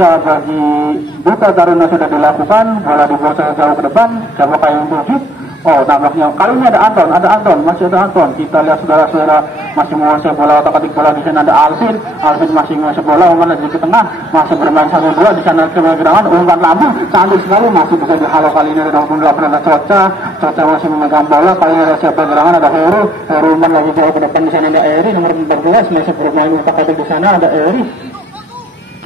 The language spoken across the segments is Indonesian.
saja bagi Duta Taruna sudah dilakukan, bola dibawa jauh ke depan, siapakah yang tuju? Oh, nampaknya kali ini ada Anton, masih ada Anton. Kita lihat saudara-saudara masih menguasai bola, otak-atik bola. Di sana ada Alvin masih menguasai bola, umpan lagi ke tengah, masih bermain 1-2 di sana gerangan, umpan lambung, cantik sekali, masih bisa dihalau. Kali ini ada 28 ada Coca masih memegang bola. Kali ini ada siapa gerangan, ada Heru umpan lagi jauh ke depan. Di sana ada Eri nomor 14 masih bermain otak-atik di sana ada Eri.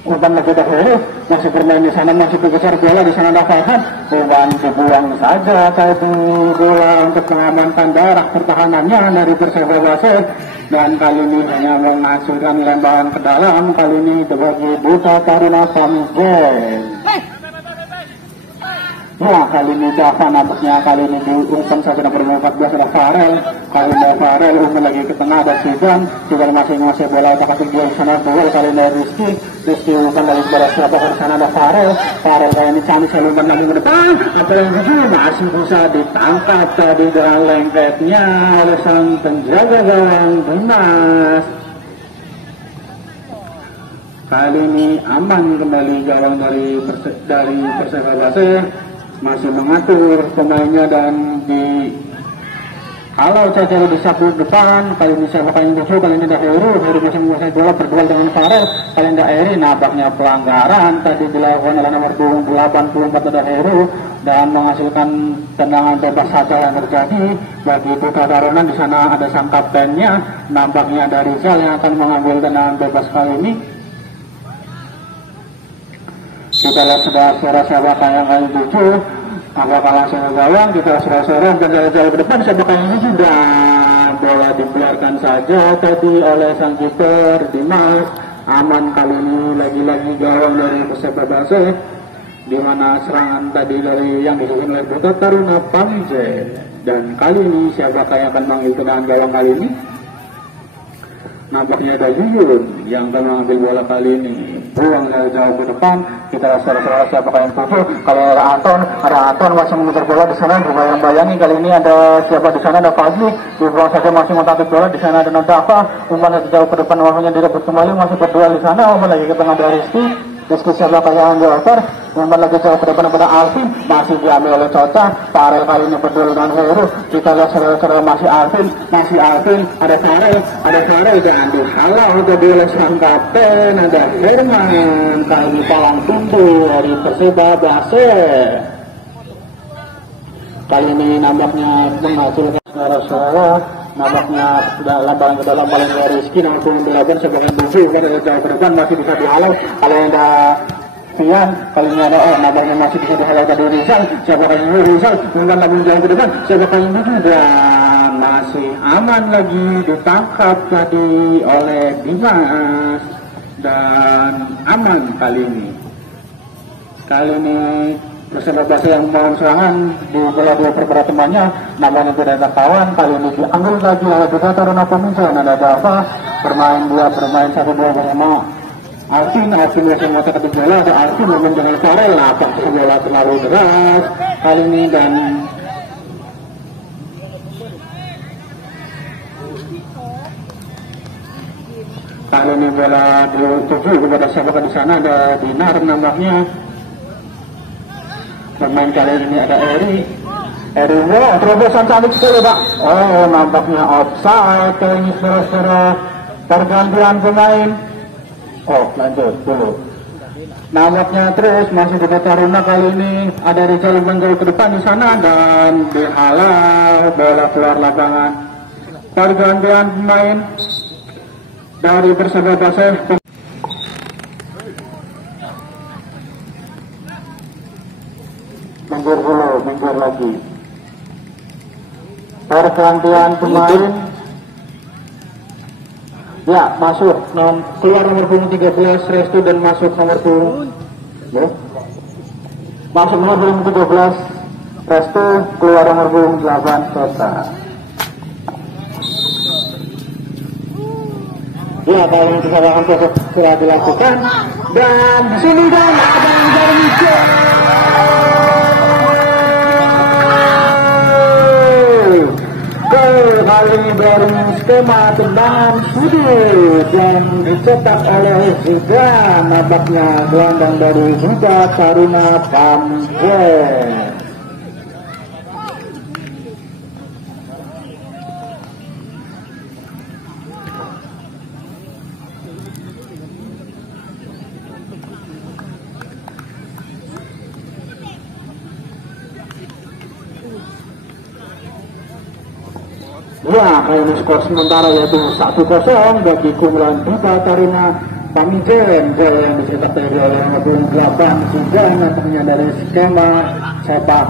Umpan lagi ada Heru masih bermain di sana, masih bergeser bola. Di sana ada Farhan, umpan dibuang saja tadi bola untuk mengamankan daerah pertahanannya dari Perseba Basel, dan kali ini hanya menghasilkan lemparan ke dalam. Kali ini bagi Duta Taruna Samsel. Ya, kali ini Java nampaknya kali ini diumpan saja nomor 14 ada Farel. Kali ini Farel umpan lagi ke tengah ada Sigan masih menguasai bola, otak-atik dia di sana duel. Kali ini Rizky umpan lagi ke siapa ke sana ada Farel kali ini cantik sekali umpan lagi ke depan. Apa yang masih bisa ditangkap tadi dengan lengketnya oleh sang penjaga gawang Dimas. Kali ini aman kembali gawang dari Perseba Basel, masih mengatur pemainnya dan kalau saja di sapu depan. Kali ini siapa yang muncul, kali ini ada Heru masih menguasai bola berduel dengan Farel. Kali ini ada Eri, nampaknya pelanggaran tadi dilakukan oleh nomor 84 ada Heru dan menghasilkan tendangan bebas saja yang terjadi bagi Duta Taruna. Di sana ada sang kaptennya, nampaknya ada Rizal yang akan mengambil tendangan bebas kali ini. Kita lihat saudara siapa yang kali 7, apakah langsung ke gawang. Kita saudara dan jauh ke depan siapa yang ini sudah bola dibiarkan saja tadi oleh sang kiper Dimas. Aman kali ini lagi-lagi gawang dari Perseba Basel, di mana serangan tadi dari yang disusun oleh Duta Taruna Pamje. Dan kali ini siapakah yang akan mengambil tendangan gawang kali ini? Nampaknya ada Yuyun yang akan mengambil bola kali ini, buang dari jauh ke depan. Kita saudara siapakah yang tuju. Kalau ada Anton masih mengejar bola di sana, berbayang-bayangi. Kali ini ada siapa di sana, ada Fazli, dibuang saja masih mengambil bola. Di sana ada Nadafa, umpan jauh ke depan, waktunya direbut kembali, masih berduel di sana, umpan lagi ke tengah dari Rizky siapakah yang diantar, umpan lagi jauh ke depan pada Alvin, masih diambil oleh Coca. Farel kali ini berduel dengan Heru. Kita lihat saudara masih Alvin, ada Farel dan dihalau tadi oleh sang kapten ada Herman. Kali ini palang pintu dari Perseba Basel. Kali ini nampaknya menghasilkan saudara, nampaknya sudah lambangan ke dalam paling dari Rizky nomor 28 sebagai 7 pada jauh ke depan masih bisa dihalau. Kalau ada Fian, kali ini ada nampaknya masih bisa dihalau tadi Rizal. Siapa kali ini Rizal menggunakan lambung jauh ke depan, siapa kali ini dan masih aman lagi ditangkap tadi oleh Dimas dan aman kali ini. Perseba Basel yang membangun serangan di bola dua perkara temannya, namanya tidak ada kawan. Kali ini diambil lagi oleh Duta Taruna Pamje. Ada Dava bermain 1-2 bersama Alvin masih mengotak-atik bola. Ada Alvin memang dengan Farel, napak bola terlalu deras kali ini dan kali ini bola dituju kepada siapa di sana, ada Dinar nampaknya. Pemain kali ini ada Eri, terobosan cantik sekali Pak. Oh, nampaknya offside ini saudara-saudara, pergantian pemain. Oh, lanjut dulu. Nampaknya terus masih Duta Taruna kali ini ada Rizal menjauh ke depan di sana dan dihalau bola keluar lapangan. Pergantian pemain dari Perseba Basel. Minggir lagi. Pergantian pemain. Ya, masuk. Keluar nomor punggung 13 Restu dan masuk nomor punggung. Masuk nomor punggung 13 Restu, keluar nomor punggung 8 Tota. Ya, kalau ini kesalahan sudah dilakukan dan di sini dan ada yang dari kali ini dari skema tendangan sudut yang dicetak oleh Zidan, nampaknya gelandang dari Buta Taruna Pamjaya. Ya, kali ini skor sementara yaitu 1-0 bagi kumpulan Buta Taruna Pamijen yang dicetak dari oleh 58 Zidan, nampaknya dari skema sepak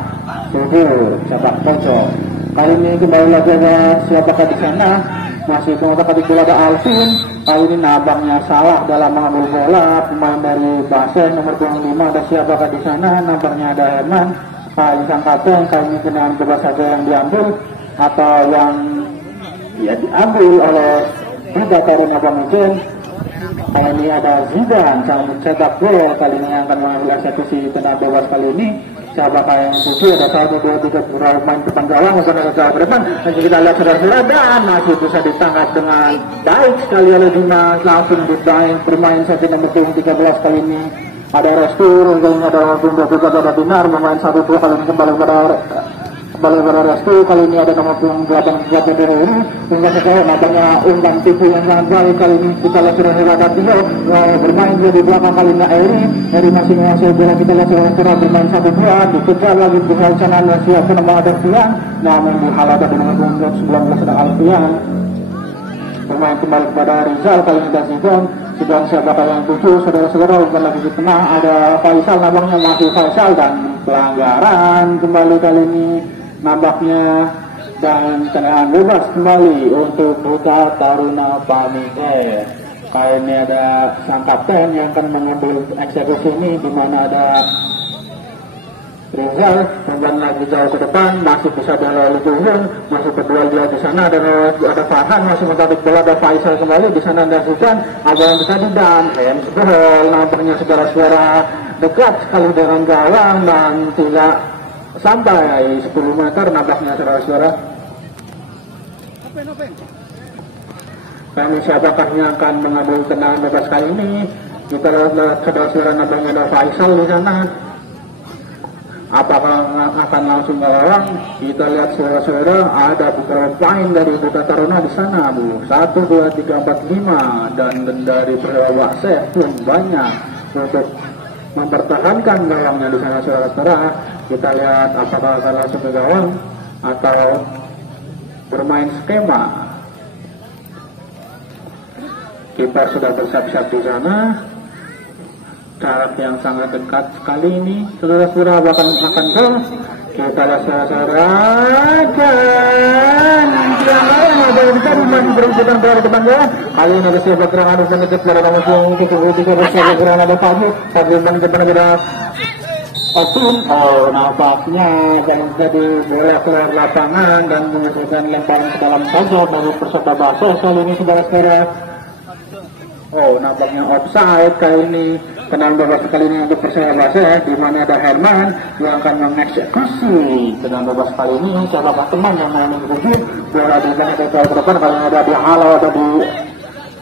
sudut, sepak pojok. Kali ini kembali lagi ada siapakah di sana? Masih pengotak atik bola ada Alvin. Kali ini nampaknya salah dalam mengambil bola. Pemain dari Basen nomor 25 ada siapakah di sana? Nampaknya ada Herman. Kali sang kapten, kali ini tendangan bebas saja yang diambil atau yang diambil oleh Buta Taruna Pamijen. Kali ini ada Zidan sang mencetak gol, kali ini akan mengambil eksekusi tendangan bebas kali ini. Siapakah yang tuju? Ada 1, 2, 3 beberapa pemain depan gawang maupun ada jauh ke depan. Nanti kita lihat saudara-saudara, dan masih bisa ditangkap dengan baik sekali oleh Dimas. Langsung bermain saja nomor 13 kali ini. Ada Restur, kali ini ada Bunda juga ada Dinar, bermain 1-2 kali ini kembali pada Restu. Kali ini ada nomor 8 dari ini. Hingga sekarang nampaknya umpan tipu yang sangat baik. Kali ini kita lihat saudara-saudara ada Tio bermain di belakang, kali ini Eri masih menguasai bola. Kita lihat saudara-saudara bermain 1-2, dikejar lagi berusaha sana dan siap nama ada Fian, namun dihalau dari nomor 19 ada Alfian. Bermain kembali kepada Rizal, kali ini ada Zidan siapakah yang tuju? Saudara-saudara bukan lagi di tengah, ada Faisal, nampaknya masih Faisal dan pelanggaran kembali kali ini nampaknya, dan tendangan bebas kembali untuk Buta Taruna Pamijen. Kali ini ada sang kapten yang akan mengambil eksekusi ini, di mana ada Rizal, kemudian lagi jauh ke depan, masih bisa dari Tuhun, masih berdua dia di sana, ada Farhan masih mencari bola, ada Faisal kembali di sana, ada Zidan, ada yang bisa dan handsball, nampaknya saudara-saudara dekat sekali dengan gawang dan tidak sampai 10 meter nampaknya saudara-saudara. Kami siapakah yang akan mengambil tendangan bebas kali ini? Kita lihat saudara-saudara, nampaknya ada Faisal di sana. Apakah akan langsung ke gawang? Kita lihat saudara-saudara, ada beberapa pemain dari Buta Taruna di sana, Bu. 1, 2, 3, 4, 5, dan dari Persebaya pun banyak untuk mempertahankan gawangnya di sana saudara-saudara. Kita lihat apakah akan langsung ke gawang atau bermain skema. Kita sudah bersiap-siap di sana. Jarak yang sangat dekat sekali ini saudara-saudara, bahkan akan gol. Kita lihat saudara-saudara, dan yang lain ada yang bisa masih berebutan berada depan gawang. Kali ini ada siapa serangan harus mendekat pada nomor 23 bersama serangan ada Fadil dan depan ada Opun. Nampaknya jangan jadi bola keluar lapangan dan menghasilkan lemparan ke dalam saja bagi Persebaya Baso kali ini saudara-saudara. Nampaknya offside kali ini. Tendangan bebas kali ini untuk Persebaya Baso, di mana ada Herman yang akan mengeksekusi tendangan bebas kali ini. Siapakah teman yang mau mengikuti bola di belakang ke depan? Kali ini ada di Halo atau di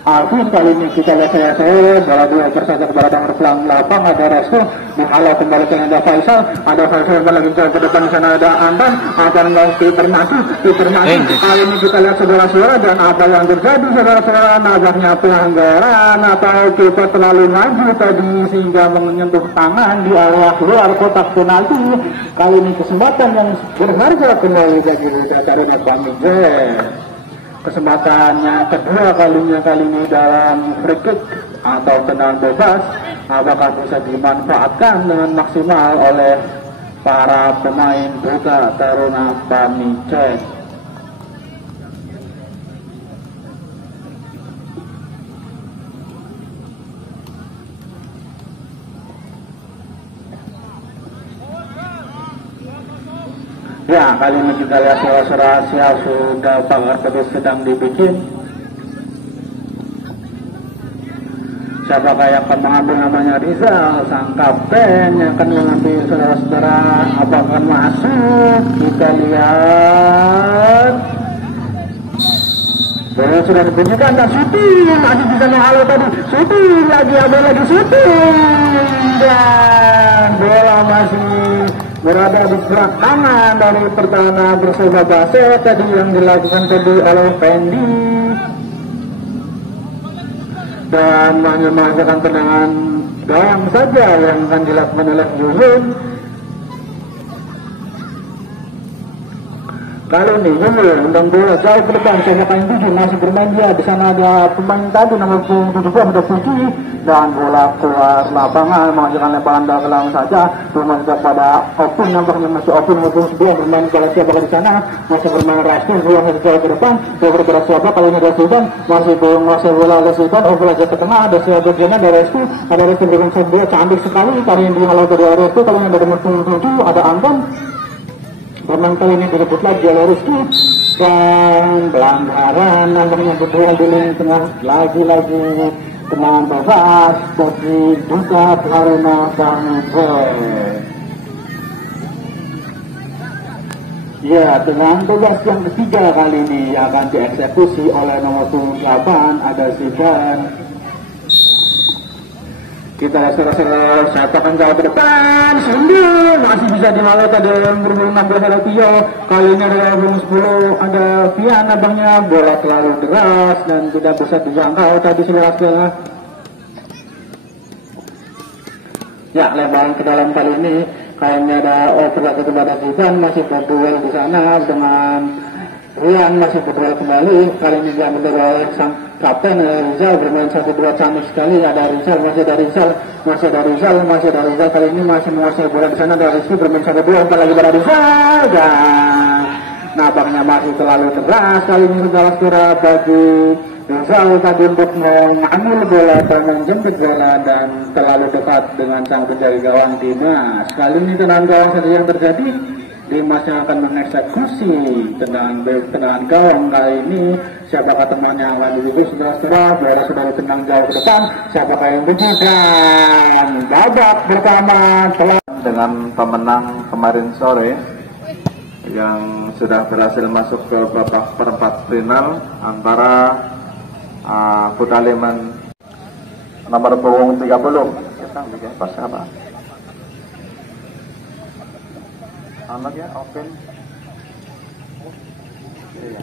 Alvin. Kali ini kita lihat saya bola dua saja kepada nomor pelang lapang, ada Restu di Halo kembali ke ada Faisal, yang lagi ke depan. Di sana ada Andan, akan Peter Mati. Kali ini kita lihat saudara-saudara, dan apa yang terjadi saudara-saudara, nampaknya pelanggaran atau kita terlalu maju tadi sehingga menyentuh tangan di area luar kotak penalti. Kali ini kesempatan yang berharga kembali bagi Buta Taruna Pamijen. Kesempatan yang kedua kali ini dalam free kick atau tendangan bebas, apakah bisa dimanfaatkan dengan maksimal oleh para pemain Buta Taruna Pamijen? Ya, kali ini kita lihat rahasia sudah pagar pedus sedang dibikin. Siapakah yang akan mengambil? Namanya Rizal, sang kapten yang akan mengambil saudara-saudara. Apakah akan masuk? Kita lihat. Bola sudah dibunyikan dan syuting masih bisa menghalau tadi, syuting lagi, ada lagi syuting dan bola masih berada di sebelah kanan dari pertahanan Perseba Basel tadi yang dilakukan tadi oleh Fendi dan hanya menghasilkan tendangan gawang saja yang akan dilakukan oleh Yuyun. Kali ini Yuyun dan bola jauh ke depan, saya akan tuju masih bermain dia. Di sana ada pemain tadi nomor 72 sudah kunci dan bola keluar lapangan menghasilkan lemparan dalam saja. Bermain kepada Opun, nampaknya masih Opun nomor 72 bermain bola siapa di sana, masih bermain Rastin, bola masih jauh ke depan, bola bergerak siapa kali ini ada Sultan, masih bola ada Sultan, bola jatuh ke tengah, ada siapa Jena, ada Restu, berikan bola cantik sekali kali ini dihalau dari Restu, kali ini ada nomor 77 ada Anton. Bermain kali ini direbut lagi oleh Rizky dan pelanggaran nampaknya bola di lini tengah lagi-lagi tenang bebas bagi Duta Haruna Bangkok. Ya, tenang bebas yang ketiga kali ini akan dieksekusi oleh nomor 78 ada Sivan. Kita serah-serah satakan jauh ke depan, Sundul masih bisa dihalau tadi yang berumur 16 ada Tio. Kali ini ada berumur 10 ada Fian, abangnya bola terlalu deras dan tidak bisa dijangkau tadi sebelah. Ya, lebaran ke dalam kali ini kayaknya ada overlap kepada Sivan, masih berduel di sana dengan Rian, masih berduel kembali. Kali ini dia menduel sang kapten Rizal bermain 1-2 cantik sekali. Ada Rizal, masih ada Rizal, masih ada Rizal, masih ada Rizal. Kali ini masih menguasai bola di sana. Ada Rizky bermain 1-2 empat lagi pada Rizal dan nampaknya masih terlalu keras kali ini saudara bagi Rizal tadi untuk mengambil bola dan menjemput bola dan terlalu dekat dengan sang penjaga gawang Dimas. Kali ini tendangan gawang saja yang terjadi. Dimas yang akan mengeksekusi tendangan gawang kali ini. Siapakah temannya yang akan dibuat saudara-saudara? Bola sudah ditendang jauh ke depan. Siapakah yang bujuk dan babak pertama dengan pemenang kemarin sore yang sudah berhasil masuk ke babak perempat final antara Kutaliman nomor punggung 30. Kita bikin pas apa? Anak ya, open. Iya.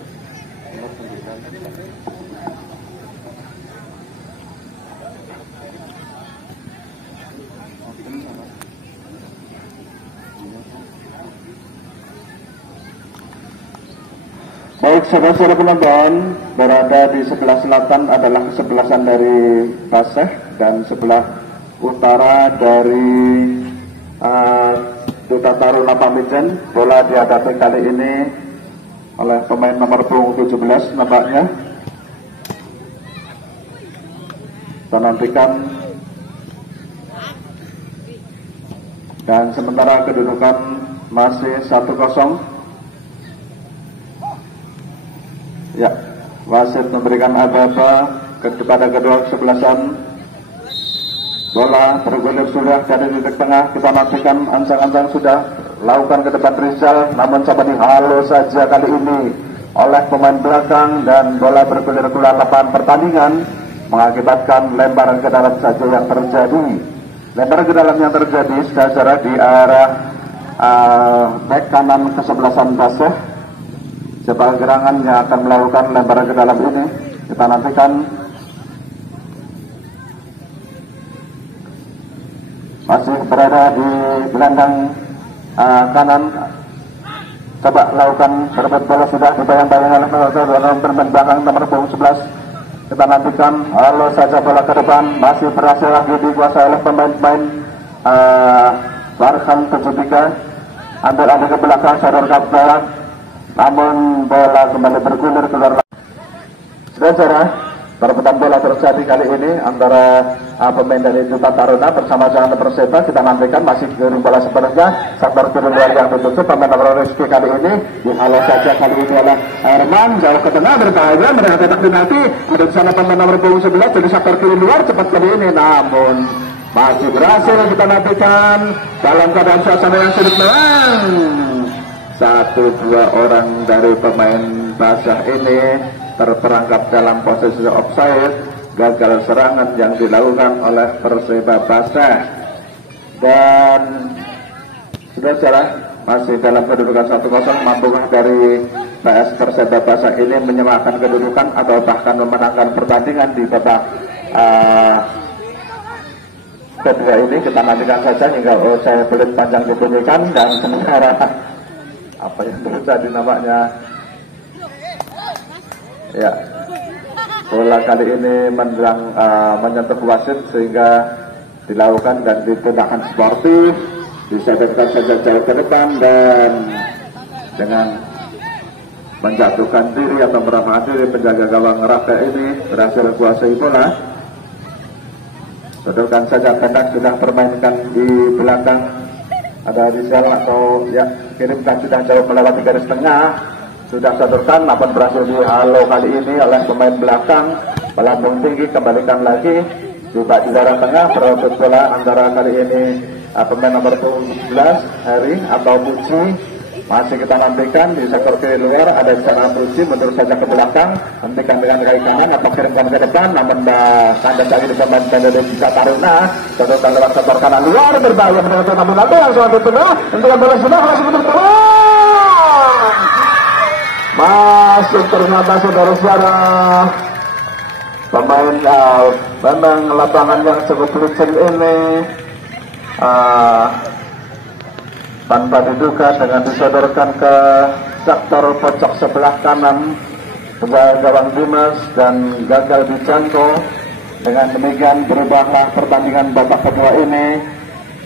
Baik, saudara-saudara penonton, berada di sebelah selatan adalah kesebelasan dari Baseh dan sebelah utara dari Duta Taruna Pamijen. Bola dihadapi kali ini oleh pemain nomor punggung 17 nampaknya. Kita nantikan. Dan sementara kedudukan masih 1-0. Ya, wasit memberikan aba-aba kepada kedua kesebelasan. Bola bergulir sudah dari titik tengah. Kita nantikan ancang-ancang sudah lakukan ke depan Rizal, namun coba dihalau saja kali ini oleh pemain belakang dan bola bergulir keluar lapangan pertandingan mengakibatkan lemparan ke dalam saja yang terjadi. Lemparan ke dalam yang terjadi secara di arah back kanan kesebelasan Baseh. Siapa gerangan yang akan melakukan lemparan ke dalam ini? Kita nantikan. Masih berada di gelandang kanan. Coba lakukan berebut bola sudah dibayang-bayang oleh pemain belakang nomor 11. Kita nantikan. Halo saja bola ke depan. Masih berhasil lagi dikuasai oleh pemain-pemain Barkham 73. Ambil alih ke belakang sadar kapten. Namun bola kembali bergulir keluar. Saudara, perebutan bola terjadi kali ini antara pemain dari Duta Taruna bersama dengan Perseba. Kita nantikan masih kirim bola sepenuhnya. Sektor turun luar yang ditutup pemain nomor Rizky kali ini. Dihalau saja kali ini oleh Herman. Jauh ke tengah berbahaya. Mereka tetap dinanti. Ada di sana pemain nomor 11. Jadi sektor kiri luar cepat kali ini. Namun masih berhasil kita nantikan dalam keadaan suasana yang sulit menang. 1-2 orang dari pemain Basah ini terperangkap dalam posisi offside, gagal serangan yang dilakukan oleh Perseba Baseh. Dan saudara masih dalam kedudukan 1-0, mampukah dari PS Perseba Baseh ini menyamakan kedudukan atau bahkan memenangkan pertandingan di babak kedua ini? Kita nantikan saja hingga saya pelit panjang dibunyikan. Dan sementara apa yang terjadi namanya, ya, bola kali ini menyentuh wasit sehingga dilakukan dan ditindakan sportif, disodorkan saja jauh ke depan dan dengan menjatuhkan diri atau meramakan diri penjaga gawang Rafa ini berhasil kuasai bola. Sodorkan saja, tenang sudah permainkan di belakang, ada Rizal atau ya kirimkan sudah jauh melewati garis tengah, sudah sodorkan namun berhasil dihalau kali ini oleh pemain belakang, melambung tinggi, kembalikan lagi juga di daerah tengah, berebut bola antara kali ini pemain nomor 11 Harry atau Puji. Masih kita nantikan di sektor kiri luar, ada di sana Puji, mundur saja ke belakang, hentikan dengan kaki kanan atau kirimkan ke depan, namun kandas lagi di pemain Benedict Dika Taruna, sodorkan lewat sektor kanan luar, berbahaya menentukan namun nanti langsung di tengah, hentikan bola sudah langsung ke tengah, masuk ternyata saudara-saudara. Pemain memang lapangan yang cukup licin ini tanpa diduga dengan disodorkan ke sektor pojok sebelah kanan penjaga gawang Dimas dan gagal dijangkau. Dengan demikian berubahlah pertandingan babak kedua ini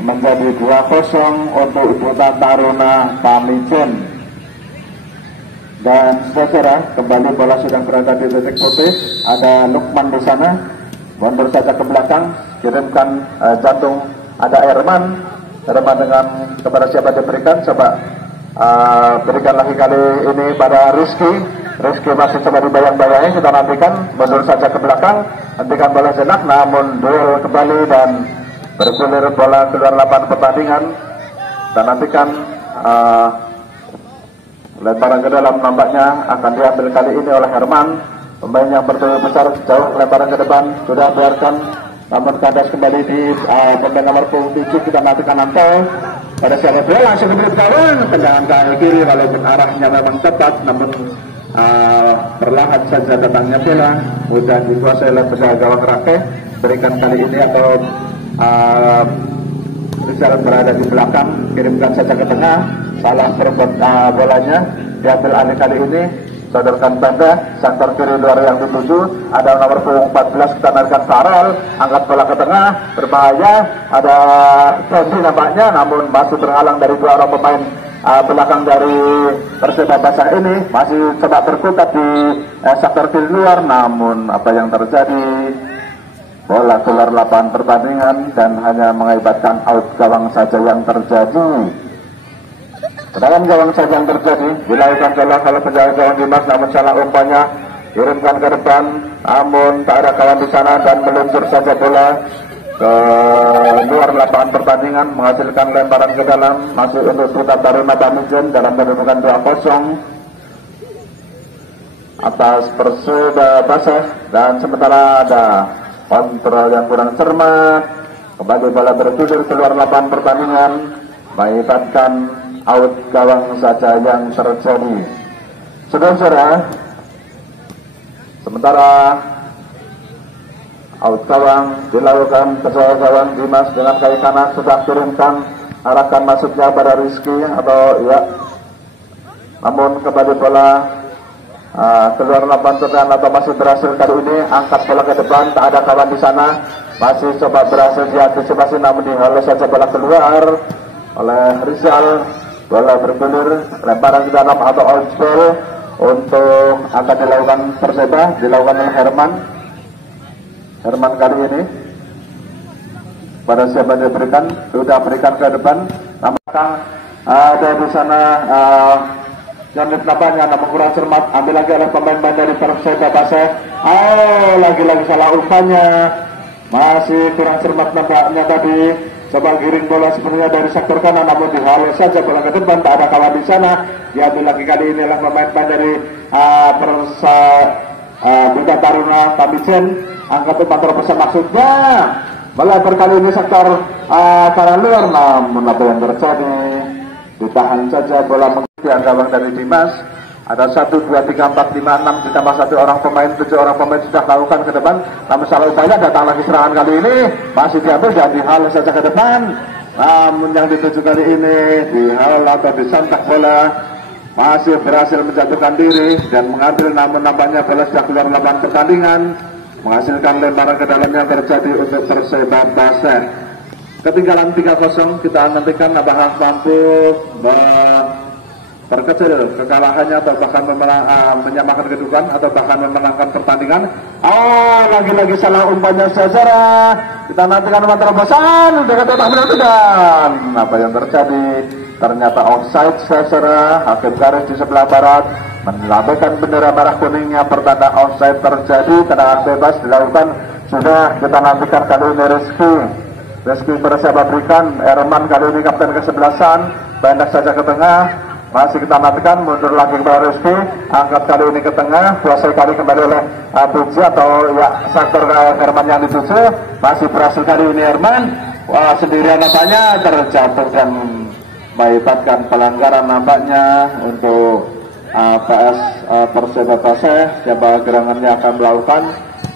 menjadi 2-0 untuk Duta Taruna Pamijen. Dan saudara, kembali bola sudah berada di titik putih. Ada Lukman di sana, mundur saja ke belakang, kirimkan jantung. Ada Herman dengan kepada siapa diberikan, coba berikan lagi kali ini pada Rizky masih coba dibayang-bayangi, kita nantikan, mundur saja ke belakang, hentikan bola jenak, namun duel kembali dan bergulir bola keluar lapangan pertandingan. Kita nantikan lemparan ke dalam nampaknya akan diambil kali ini oleh Herman, pemain yang bertubuh besar, jauh lemparan ke depan, sudah biarkan, namun kandas kembali di pemain nomor 7. Kita nantikan Anto pada siapa bola langsung diberi gawang, tendangan ke kiri walaupun arahnya memang tepat, namun perlahan saja datangnya bola, mudah dikuasai oleh penjaga gawang Rafe. Berikan kali ini atau Rizal berada di belakang, kirimkan saja ke tengah, salah perbuat bolanya, diambil alih kali ini, sodorkan Banda, sektor kiri luar yang dituju, ada nomor 14 kita naikkan Farel, angkat bola ke tengah, berbahaya, ada Fendi nampaknya, namun masih terhalang dari dua orang pemain belakang dari Perseba Baseh ini, masih coba berkutat di sektor kiri luar, namun apa yang terjadi? Bola keluar lapangan pertandingan dan hanya mengakibatkan out gawang saja yang terjadi. Dalam gawang saja yang terjadi, dilakukan salah oleh penjaga gawang Dimas, namun salah umpannya kirimkan ke depan, namun tak ada kawan di sana dan meluncur saja bola ke luar lapangan pertandingan, menghasilkan lemparan ke dalam, masuk untuk Duta Taruna Pamijen dalam kedudukan 2-0 atas Perseba Baseh. Dan sementara ada kontrol yang kurang cermat, kembali bola bergulir keluar lapangan pertandingan, mengakibatkan out gawang saja yang terjadi. Saudara-saudara, sementara out gawang dilakukan penjaga gawang Dimas dengan kaki kanan, sudah kirimkan, arahkan masuknya pada Rizky atau ya, namun kembali bola keluar lapangan pertandingan atau masih berhasil kali ini, angkat bola ke depan, tak ada kawan di sana, masih coba berhasil diantisipasi namun dihalau saja bola keluar oleh Rizal. Bola bergulir, lemparan ke dalam atau outball untuk akan dilakukan Perseba, dilakukan oleh Herman kali ini pada siapa diberikan, sudah berikan ke depan, namun ada di sana Jangan nampaknya namun kurang cermat, ambil lagi oleh pemain dari Perseba Baseh. Lagi-lagi salah umpannya, masih kurang cermat nampaknya tadi. Coba giring bola sebenarnya dari sektor kanan, namun dihalau saja bola ke depan, tak ada kawan di sana. Diambil lagi kali ini oleh pemain dari Bunda Taruna Kamisen angkat 4 terbesar maksudnya melebar kali ini sektor kanan luar, namun apa yang terjadi ditahan saja bola mengikuti gawang dari Dimas. Ada 1, 2, 3, 4, 5, 6 ditambah 1 orang pemain, 7 orang pemain sudah lakukan ke depan. Namun salah upaya datang lagi serangan kali ini masih diambil dan dihalau saja ke depan. Namun yang dituju kali ini dihalau atau disantak bola masih berhasil menjatuhkan diri dan mengambil, namun nampaknya bola sudah keluar lapangan pertandingan, menghasilkan lemparan ke dalam yang terjadi untuk Perseba Baseh. Ketinggalan 3-0, kita nantikan apakah mampu perkecil kekalahannya atau bahkan menyamakan kedudukan atau bahkan memenangkan pertandingan. Lagi-lagi salah umpannya saudara. Kita nantikan umpan terobosan dengan kotak penalti dan apa yang terjadi? Ternyata offside saudara. Hakim garis di sebelah barat melambaikan bendera merah kuningnya, pertanda offside terjadi. Tendangan bebas dilakukan. Sudah kita nantikan kali ini Rizky Perseba berikan. Erman kali ini kapten kesebelasan, banyak saja ke tengah. Masih kita nantikan, mundur lagi kepada Rizky, angkat kali ini ke tengah, kuasai kali kembali oleh Puji atau ya sektor Herman yang dituju. Masih berhasil kali ini Herman, sendirian nampaknya terjatuh dan mengakibatkan pelanggaran nampaknya untuk PS Perseba Baseh. Siapa gerangannya akan melakukan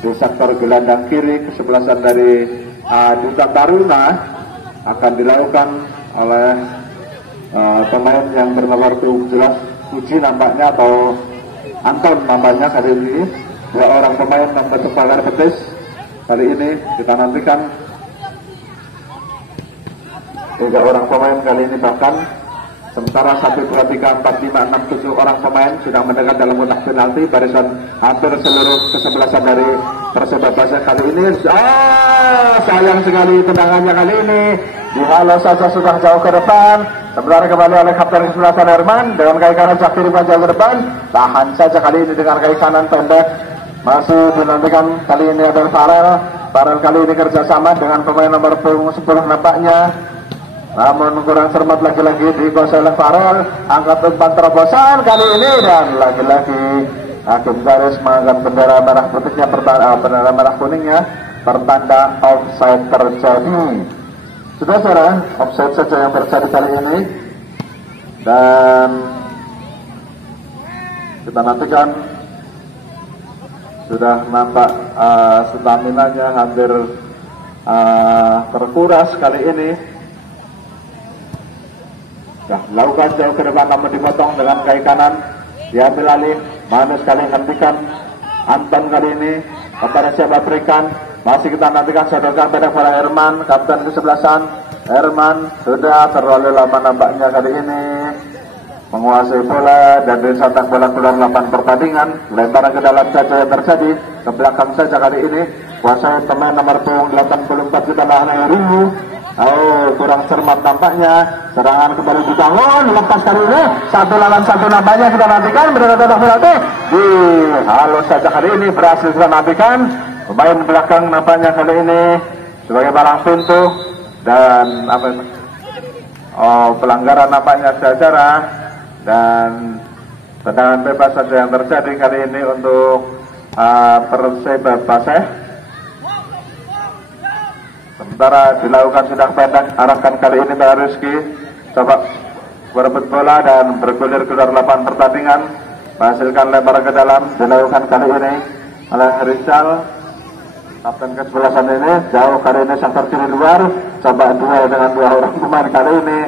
di sektor gelandang kiri kesebelasan dari Duta Taruna akan dilakukan oleh pemain yang bernomor 17 Puji nampaknya atau Anton nampaknya kali ini. 2 orang pemain yang bentuk pagar betis kali ini kita nantikan. 3 orang pemain kali ini bahkan, sementara 1, 2, 3, 4, 5, 6, 7 orang pemain sudah mendekat dalam kotak penalti. Barisan hampir seluruh kesebelasan dari Perseba Baseh kali ini. Sayang sekali tendangannya kali ini dihalau saja, sudah jauh ke depan. Sebenarnya kembali oleh kapten kesebelasan Herman dengan kaki kanan Zakir jauh ke depan. Tahan saja kali ini dengan kaki kanan pendek. Masih dinantikan kali ini adalah Farel kali ini kerjasama dengan pemain nomor 10 nampaknya. Namun kurang cermat lagi-lagi dikuasai oleh Farel. Angkat umpan terobosan kali ini dan lagi-lagi hakim garis mengangkat bendera merah putihnya, bendera merah kuningnya, pertanda offside terjadi. Sudah saudara, offside saja yang terjadi kali ini dan kita nantikan. Sudah nampak stamina-nya hampir terkuras kali ini. Sudah melakukan jauh ke depan namun dipotong dengan kaki kanan, diambil alih. Manus kali hentikan. Anton kali ini kepada siapa berikan. Masih kita nantikan sodorkan pada Herman, kapten kesebelasan. Herman sudah terlalu lama nampaknya kali ini menguasai bola dan disantak bola keluar lapangan pertandingan. Lemparan ke dalam saja yang terjadi, ke belakang saja kali ini. Kuasai pemain nomor 84 kita lahan Heru. Kurang cermat nampaknya. Serangan kembali dibangun, lepas kali ini 1 lawan 1 nampaknya. Kita nantikan berdasarkan kotak penalti. Halo saja kali ini berhasil kita nantikan. Pemain belakang nampaknya kali ini sebagai barang pintu dan pelanggaran nampaknya secara dan tendangan bebas saja yang terjadi kali ini untuk Perseba Baseh. Sementara dilakukan sudah pendek, arahkan kali ini Mbak Rizky coba berebut bola dan bergulir keluar lapangan pertandingan, menghasilkan lemparan ke dalam. Dilakukan kali ini oleh Rizal, kapten kesebelasan ini. Jauh kali ini sektor kiri luar, coba duel dengan 2 orang pemain kali ini.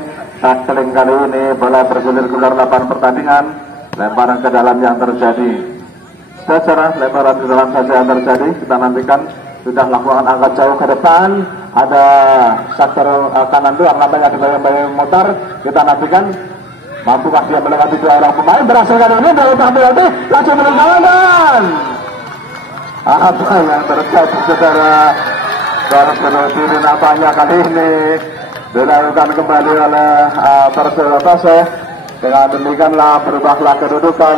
Tackling kali ini, bola bergulir keluar lapangan pertandingan, lemparan ke dalam yang terjadi. Secara lemparan ke dalam saja yang terjadi. Kita nantikan sudah melakukan angkat jauh ke depan. Ada sektor kanan luar nampaknya dibayang-bayang motor. Kita nantikan mampukah dia melewati 2 orang pemain. Berhasil kali ini dari penalti langsung menentukan. Apa yang terjadi saudara? Baru bunuh diri nampaknya kali ini dilakukan kembali oleh Perseba Baseh. Dengan demikianlah berubahlah kedudukan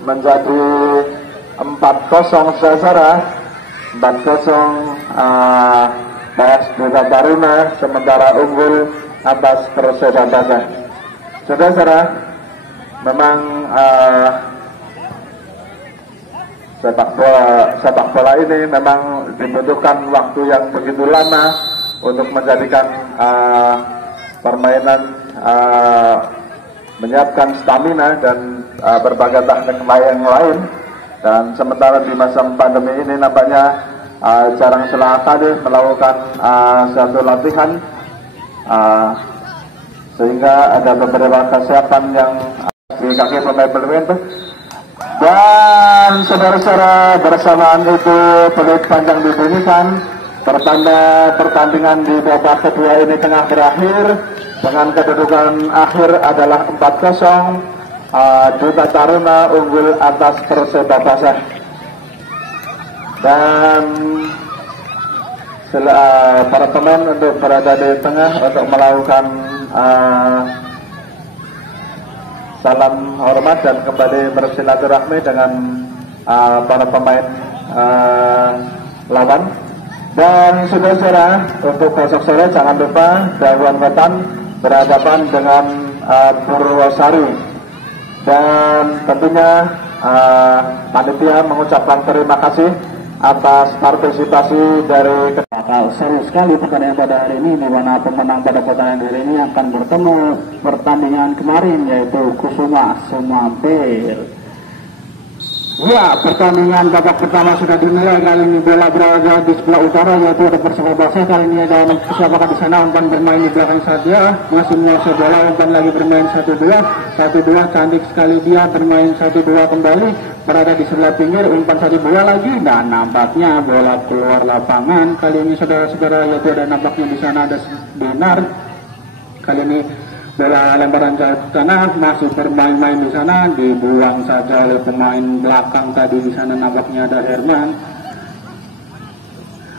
menjadi 4-0 saudara. 4-0 PS Duta Taruna, sementara unggul atas Perseba Baseh. Saudara, memang sepak bola ini memang dibutuhkan waktu yang begitu lama untuk menjadikan permainan menyiapkan stamina dan berbagai teknik yang lain. Dan sementara di masa pandemi ini nampaknya jarang sekali melakukan suatu latihan, sehingga ada beberapa kesiapan yang di kaki pemain-pemain itu. Dan saudara-saudara, bersamaan itu peluit panjang dibunyikan, pertanda pertandingan di babak kedua ini tengah berakhir dengan kedudukan akhir adalah 4-0. Duta Taruna unggul atas Perseba Baseh. Dan para pemain untuk berada di tengah untuk melakukan salam hormat dan kembali bersilaturahmi dengan para pemain lawan. Dan saudara-saudara, untuk besok sore jangan lupa Dawan Wetan berhadapan dengan Purwosari. Dan tentunya panitia mengucapkan terima kasih atas partisipasi dari seru sekali pertandingan pada hari ini, di mana pemenang pada pertandingan hari ini akan bertemu pertandingan kemarin, yaitu Kusuma Sumampir. Ya, pertandingan babak pertama sudah dimulai. Kali ini bola berada di sebelah utara, yaitu ada Perseba Baseh. Kali ini ada siapakah di sana, umpan bermain di belakang saja, masih menguasai bola, umpan lagi bermain 1-2, cantik sekali dia bermain 1-2 kembali, berada di sebelah pinggir, umpan 1-2 lagi, dan nampaknya bola keluar lapangan. Kali ini saudara-saudara, yaitu ada nampaknya di sana ada Dinar. Kali ini bola lemparan ke sana, masih bermain-main di sana, dibuang saja oleh pemain belakang tadi. Di sana nampaknya ada Herman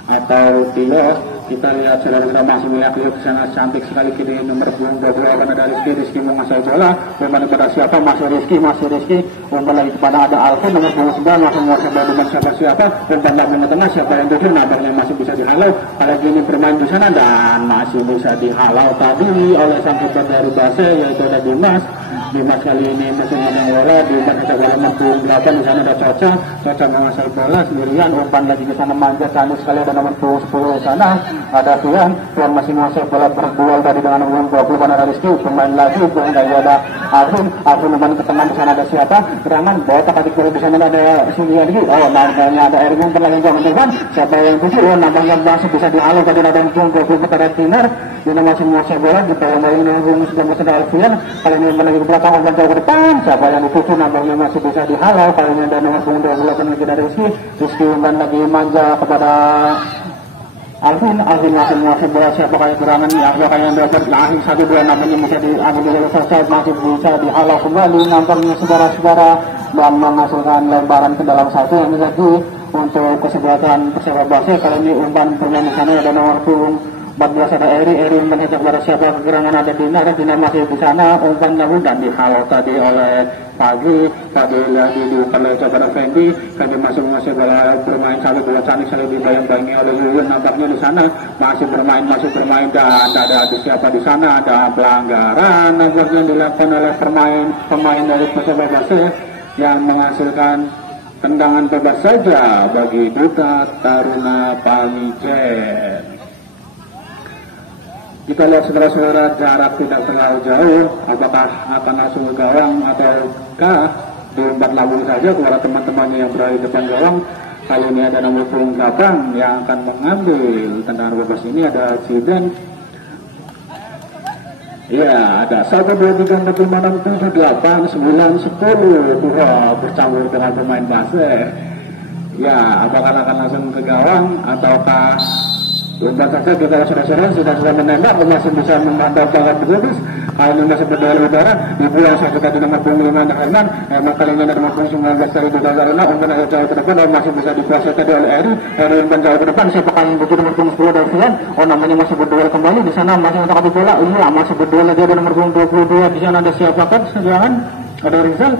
atau Tilo. Kita lihat saudara-saudara, masih melihat di sana, cantik sekali kiri nomor 22 akan ada Rizky menguasai bola, umpan kepada siapa? Masih Rizky, umpan lagi kepada ada Alvin nomor 29, masih menguasai bola dengan siapa, umpan lagi ke tengah, siapa yang tuju, nampaknya masih bisa dihalau. Kali ini bermain di sana dan masih bisa dihalau tadi oleh sang kiper dari Baseh, yaitu ada Dimas kali ini masih memegang bola, diumpan ke bola nomor 28, di sana ada Coca menguasai bola sendirian, umpan lagi ke sana, manja cantik sekali, ada nomor 10 di sana ada Tuan masih menguasai bola, berduel tadi dengan nomor 20 ada Rizky, pemain lagi ada Alvin umpan ke tengah, di sana ada siapa? Gerangan botak adik di sana ada Sulian lagi, nampaknya ada Erwin lagi ke depan, siapa yang tuju? Nampaknya masih bisa dihalau tadi ada Jung 20 ada Tinar, dia masih menguasai bola di bawah main nomor 19 ada Alfian. Kali ini umpan lagi ke belakang, umpan jauh ke depan, siapa yang dituju? Nampaknya masih bisa dihalau. Kali ini ada nomor 28 lagi dari Rizky umpan lagi manja kepada Alvin masih menguasai bola, siapa kayak gerangan, siapa yang dapat lahir 1-2, nampaknya bisa diambil oleh selesai, masih bisa dihalau kembali nampaknya saudara-saudara, dan menghasilkan lemparan ke dalam satu yang lagi untuk kesebelasan Perseba Baseh. Kali ini umpan bermain di sana ada nomor 14 ada Eri menghadap kepada siapa? Gerangan ada Dina masih di sana, umpan lalu dan dihalau tadi oleh Pagi lagi diukur kepada Fendi. Fendi masih menguasai bola, bermain satu bola cantik sekali, dibayang-bayangi oleh Yuyun, nampaknya di sana masih bermain dan ada siapa di sana, ada pelanggaran nampaknya dilakukan oleh pemain dari Perseba Baseh yang menghasilkan tendangan bebas saja bagi Duta Taruna Pamijen. Kita lihat saudara-saudara, jarak tidak terlalu jauh, apakah akan langsung ke gawang ataukah diumpat lambung saja kepada teman-temannya yang berada di depan gawang. Kali ini ada nomor punggung belakang yang akan mengambil tendangan bebas ini, ada Zidan. Ya, ada 1, 2, 3, 4, 5, 6, 7, 8, 9, 10 bercampur dengan pemain Baseh. Ya, apakah akan langsung ke gawang ataukah umpan saja? Kita sudah menembak, masih bisa memantau banget betul. Kali ini masih berdaya udara, dibuang satu tadi nomor 25 ada Herman, kali ini ada nomor 19 dari Duta Taruna, umpan agak jauh ke depan, masih bisa dikuasai tadi oleh Eri umpan jauh ke depan, siapa kali ini nomor 10 dari Fian, namanya masih berduel kembali, di sana masih untuk adu bola, masih berduel lagi ada nomor 22, di sana ada siapa kan, serangan, ada Rizal.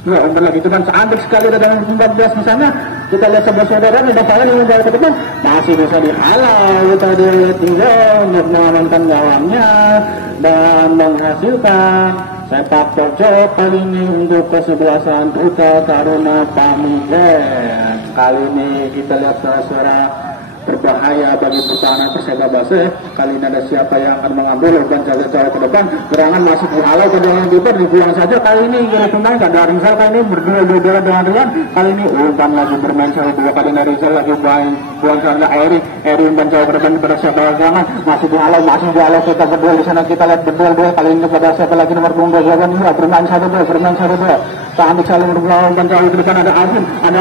Ya, umpan lagi itu kan cantik sekali, ada nomor 14 di sana. Kita lihat sebelah saudara, ada Fahlan yang membawa ke depan, masih bisa dihalau tadi oleh Tio untuk mengamankan gawangnya dan menghasilkan sepak pojok kali ini untuk kesebelasan Duta Taruna Pamijen. Kali ini kita lihat suara berbahaya bagi pertahanan Perseba Baseh. Kali ini ada siapa yang akan mengambil umpan jaga jauh ke depan. Gerangan masih dihalau ke dalam kiper, dibuang saja. Kali ini Giri Tundang gak ada Rizal. Kali ini berdua dengan Rian. Kali ini umpan lagi bermain jauh dua kali dari Rizal, lagi buang sana Eri umpan jauh ke depan kepada siapa gerangan masih dihalau kita berdua di sana. Kita lihat berdua kali ini kepada siapa lagi nomor punggung ya, bermain satu dua Tahan saling berlawan umpan jauh ke depan. Ada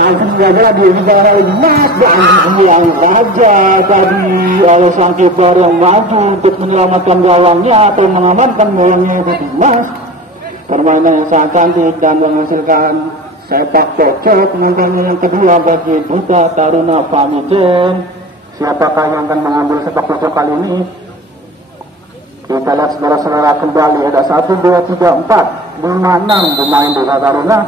Alvin bola di negara emas dan yang saja tadi oleh sang kiper yang maju untuk menyelamatkan gawangnya atau mengamankan gawangnya itu Dimas. Permainan yang sangat cantik dan menghasilkan sepak pojok nampaknya yang kedua bagi Duta Taruna Pamijen. Siapakah yang akan mengambil sepak pojok kali ini? Kita lihat saudara-saudara kembali. Ada 1, 2, 3, 4, 5, 6 pemain Duta Taruna.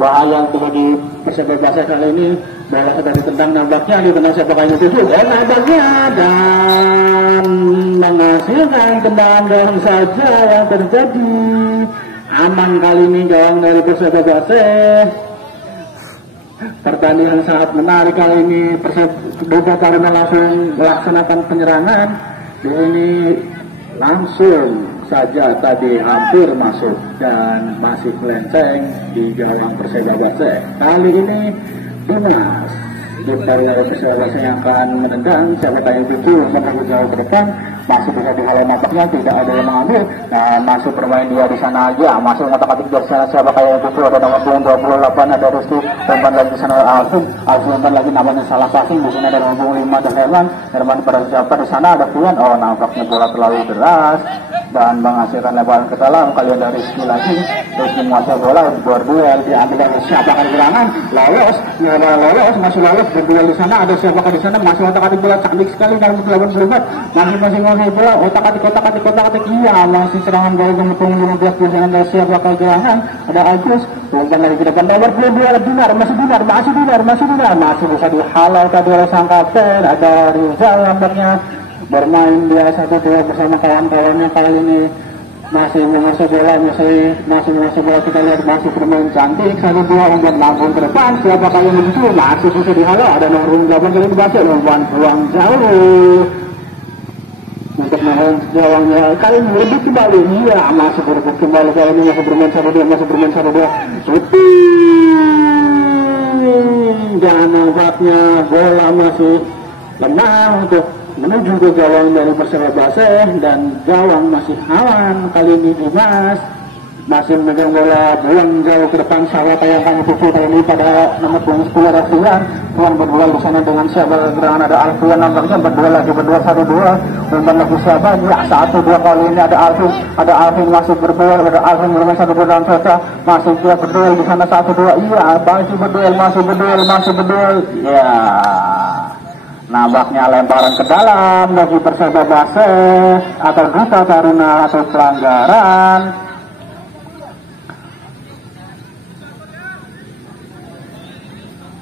Bahaya untuk di Perseba Baseh kali ini. Bola sudah ditendang, nampaknya di tengah siapakah yang tutup nampaknya dan menghasilkan tendangan gawang saja yang terjadi. Aman kali ini gawang dari Perseba Baseh. Pertandingan sangat menarik kali ini. Duta Taruna langsung melaksanakan penyerangan. Ini langsung saja tadi hampir masuk dan masih melenceng di gawang Perseba Baseh. Kali ini Dimas dari Perseba Baseh yang akan menendang. Siapa yang tuju menuju jauh ke depan, masih bisa dihalau nampaknya tidak ada yang mengambil dan masih bermain dia di sana aja, masih ngotak-atik dari sana. Siapa yang tuju ada nomor 28 ada Rizky, umpan lagi di sana Alvin umpan lagi namanya salah passing. Di sini ada nomor 5 ada Herman pada siapa di sana ada Puan. Oh, nampaknya bola terlalu deras dan menghasilkan lebaran ke dalam. Kali ada Rizky lagi, Rizky menguasai bola berduel, diambil dari siapa gerangan lolos masih lolos berduel di sana. Ada siapa di sana masih otak-atik bola cantik sekali dalam 80 menit masing-masing bola otak-atik iya masih serangan gol punggung 15 di sana. Ada siapa gerangan ada Agus umpan lagi ke depan nomor 22 masih bisa dihalau tadi oleh sang kapten. Ada Rizal nampaknya bermain dia 1-2 bersama kawan-kawannya. Kali ini masih menguasai bola, masih menguasai bola. Kita lihat masih bermain cantik 1-2 umpan lambung ke depan. Siapakah yang menuju masih bisa dihalau. Ada nomor 8 kali dibaca umpan buang jauh untuk menahan gawangnya. Kali ini lebih kembali iya masih berebut kembali. Kali ini masih bermain 1-2 dan nampaknya bola masih lemah untuk menuju ke gawang dari Perseba Baseh dan gawang masih aman. Kali ini Dimas masih memegang bola buang jauh ke depan. Siapa yang akan tuju kali ini pada nomor 10 Rafian. Tuan berduel di sana dengan siapa gerangan ada Alfian nampaknya berduel 1-2 umpan lagi siapa ya 1-2 kali ini ada Alvin masih berduel, ada Alvin bermain 1-2 dalam Sosa masih dia berduel di sana 1-2 iya masih berduel ya. Nampaknya lemparan ke dalam bagi Perseba Baseh atau Duta Taruna atau pelanggaran.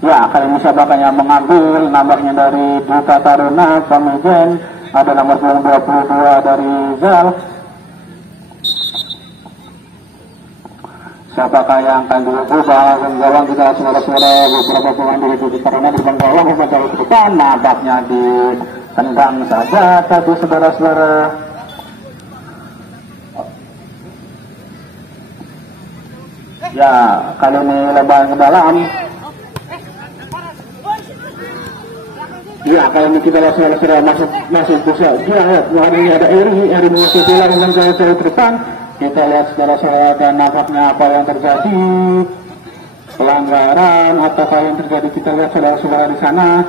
Ya, kali ini siapakah yang mengambil nampaknya dari Duta Taruna Pamijen. Ada nomor 22 dari Zal. Siapakah yang akan diubah gawang kita suara-suara beberapa pemain dari Duta Taruna di depan gawang umpan jauh ke depan. Nampaknya ditendang saja tadi saudara-saudara. Ya, kali ini lebaran ke dalam. Ya, kalau kita sudah masuk bisa. Ya, hari ini ada Eri menguasai bola dengan jauh ke depan. Kita lihat saudara-saudara dan nampaknya apa yang terjadi, pelanggaran ataukah yang terjadi. Kita lihat saudara-saudara di sana.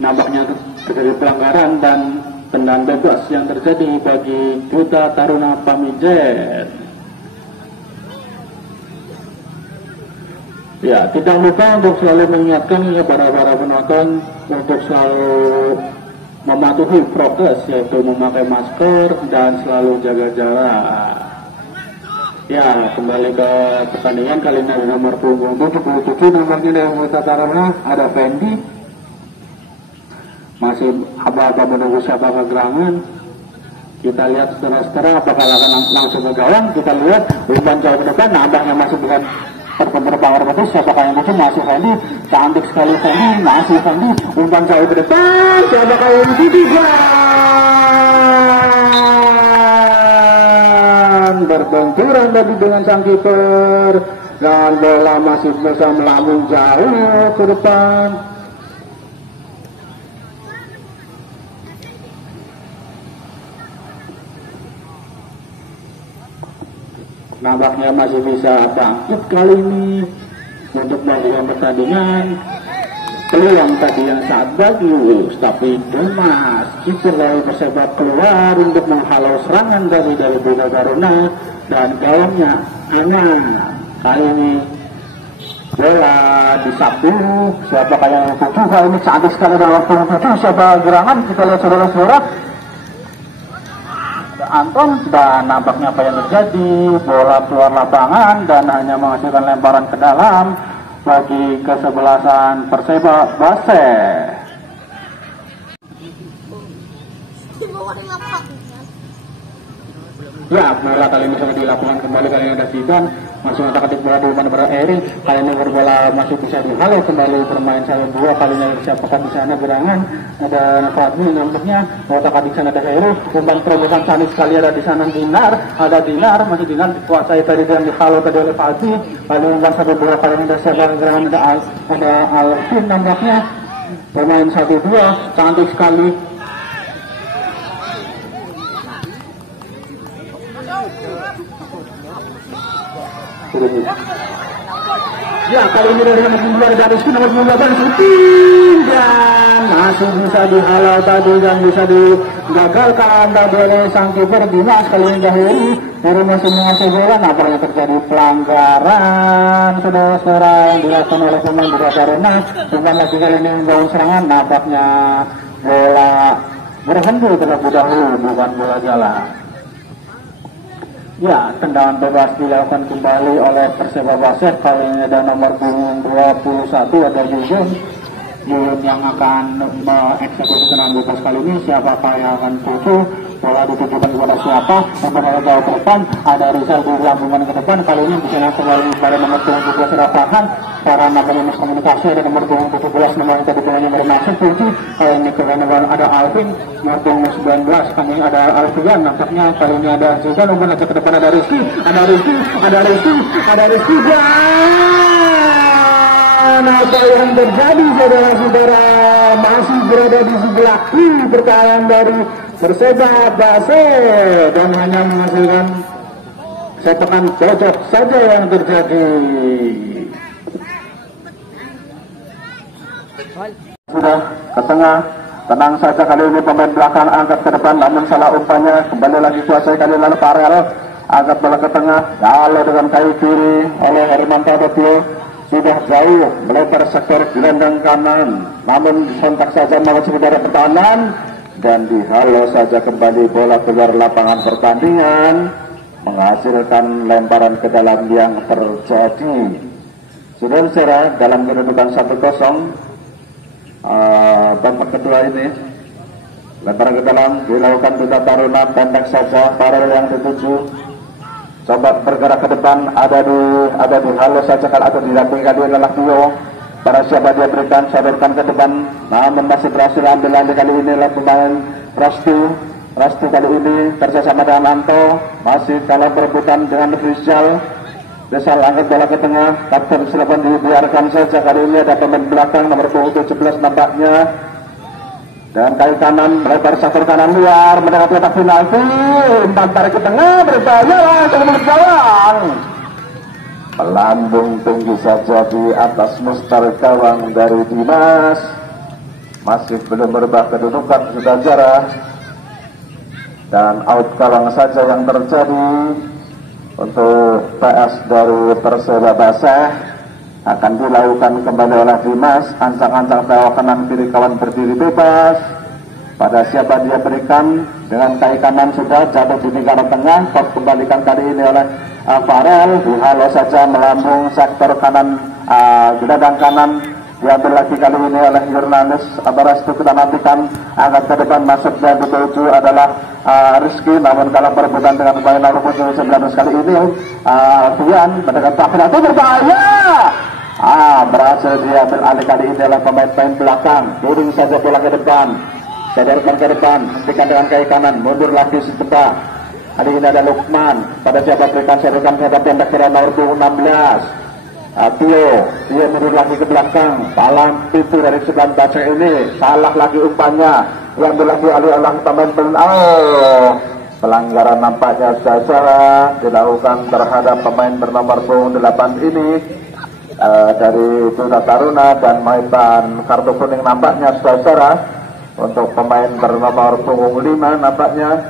Nampaknya terjadi pelanggaran dan tendang bebas yang terjadi bagi Duta Taruna Pamijen. Ya, tidak lupa untuk selalu mengingatkan ya para penonton untuk selalu mematuhi prokes, yaitu memakai masker dan selalu jaga jarak. Ya, kembali ke pertandingan kali ini ada nomor punggung 77 nomornya dari Duta Taruna ada Fendi masih aba-aba menunggu siapa ke gerangan. Kita lihat saudara-saudara apakah akan langsung ke gawang. Kita lihat umpan jauh ke depan, nambahnya masih bukan berpengaruh betul. Siapakah yang muncul? Masih Fendi, cantik sekali Fendi, masih Fendi, umpan jauh ke depan. Siapakah yang muncul? Berbenturan tadi dengan sang kiper dan bola masih bisa melambung jauh ke depan. Nampaknya masih bisa bangkit kali ini untuk melakukan pertandingan. Peluang tadi yang sangat bagus, tapi Dimas kiper dari Perseba keluar untuk menghalau serangan dari Bina Baruna dan gawangnya aman. Kali ini bola disapu. Siapakah yang tuju? Kali ini cantik sekali dalam waktu tuju. Siapa gerangan? Kita lihat saudara-saudara. Anton, dan nampaknya apa yang terjadi, bola keluar lapangan dan hanya menghasilkan lemparan ke dalam bagi kesebelasan Perseba Base. Ya, bola kali ini sudah dilakukan kembali kali ini ada Sidan, masih otak atik bola di mana berada Eri. Kali ini bola masih bisa dihalau kembali bermain saya dua kalinya siapakah di sana gerangan ada Fadli nampaknya otak atik sana ada Eri. Umpan terobosan cantik sekali ada di sana Dinar, masih Dinar dikuasai tadi dan dihalau tadi oleh Fadli. Lalu umpan satu bola kali ini ada siapa gerangan ada Alvin nampaknya bermain 1-2 cantik sekali. Ya, kali ini dari nomor 2 dari nomor 18 syuting dan masih bisa dihalau tadi dan bisa digagalkan tadi oleh sang kiper Dimas. Kali ini dari masih menguasai bola, nampaknya terjadi pelanggaran saudara-saudara yang dilakukan oleh pemain Barcelona. Bukan lagi kali ini membangun serangan, nampaknya bola berhenti terlebih dahulu, bukan bola jalan. Ya, tendangan bebas dilakukan kembali oleh Perseba Basel. Kali ini ada nomor punggung 21 ada Yuyun yang akan mengeksekusi tendangan bebas kali ini. Siapakah yang akan tuju? Bola ditujukan kepada siapa? Nomor jauh ke depan ada Rizal di lambungan ke depan. Kali ini bisa kembali pada nomor punggung 17 Rafahan. Para namanya miskomunikasi ada nomor punggung 17 nomor yang tadi bolanya bermaksud tujuh. Kali ini nomor ada Alvin, nomor punggung 19 kami ada Alfian. Nampaknya kali ini ada Zidane, nomor ke depan ada Rizky dan apa yang terjadi saudara-saudara masih berada di sebelah kiri pertahanan dari Perseba Basel dan hanya menghasilkan sepakan cocok saja yang terjadi. Sudah ke tengah, tenang saja kali ini pemain belakang angkat ke depan namun salah umpannya kembali lagi kuasai kali lalu Farel angkat bola ke tengah lalu dengan kayu kiri oleh Hermanto Adedio sudah jauh melebar sektor gelandang kanan namun disontak saja masuk dari pertahanan dan dihalau saja kembali bola keluar lapangan pertandingan menghasilkan lemparan ke dalam yang terjadi. Saudara-saudara dalam kedudukan 1-0 babak kedua ini lemparan ke dalam dilakukan Bina Baruna pendek saja Farel yang dituju coba bergerak ke depan ada di halo saja kalau atau dilakukan oleh Lalakio para siapa dia berikan sodorkan ke depan namun masih berhasil ambil lagi kali ini oleh pemain Rastu kali ini kerjasama dengan Anto masih dalam perebutan dengan Rizal angkat bola ke tengah kapten silakan dibiarkan saja kali ini ada pemain belakang nomor 17 nampaknya dan kaki kanan melebar sektor kanan luar mendekati kotak penalti umpan tarik ke tengah berbahaya langsung ke gawang melambung tinggi saja di atas mustar gawang dari Dimas masih belum berubah kedudukan sudah jarak dan out gawang saja yang terjadi untuk PS dari Perseba Basel akan dilakukan kembali oleh Dimas ancang-ancang belok kanan kiri kawan berdiri bebas pada siapa dia berikan dengan kaki kanan sudah jatuh di lingkaran tengah kembalikan kali ini oleh Farel dihalau saja melambung sektor kanan gelandang kanan diambil lagi kali ini oleh Yurnanis Abarastu. Kita nantikan angkat ke depan masuknya dituju adalah Rizky, namun kalah perebutan dengan pemain nomor 19 kali ini Alfian mendekat Fakir itu berbahaya. Berhasil diambil alih kali ini oleh pemain belakang. Turun saja bola ke depan, sadarkan ke depan, hentikan dengan kaki kanan, mundur lagi sebentar. Kali ini ada Lukman, pada siapa berikan sadarkan ke depan kira nomor 16. Tio mundur lagi ke belakang, palang pintu dari sebelah baca ini, salah lagi umpannya, yang lagi alih oleh pemain pelanggaran nampaknya secara dilakukan terhadap pemain bernomor 8 ini. Dari Tuna Taruna dan Maipan kartu kuning nampaknya saudara untuk pemain bernomor punggung 5 nampaknya.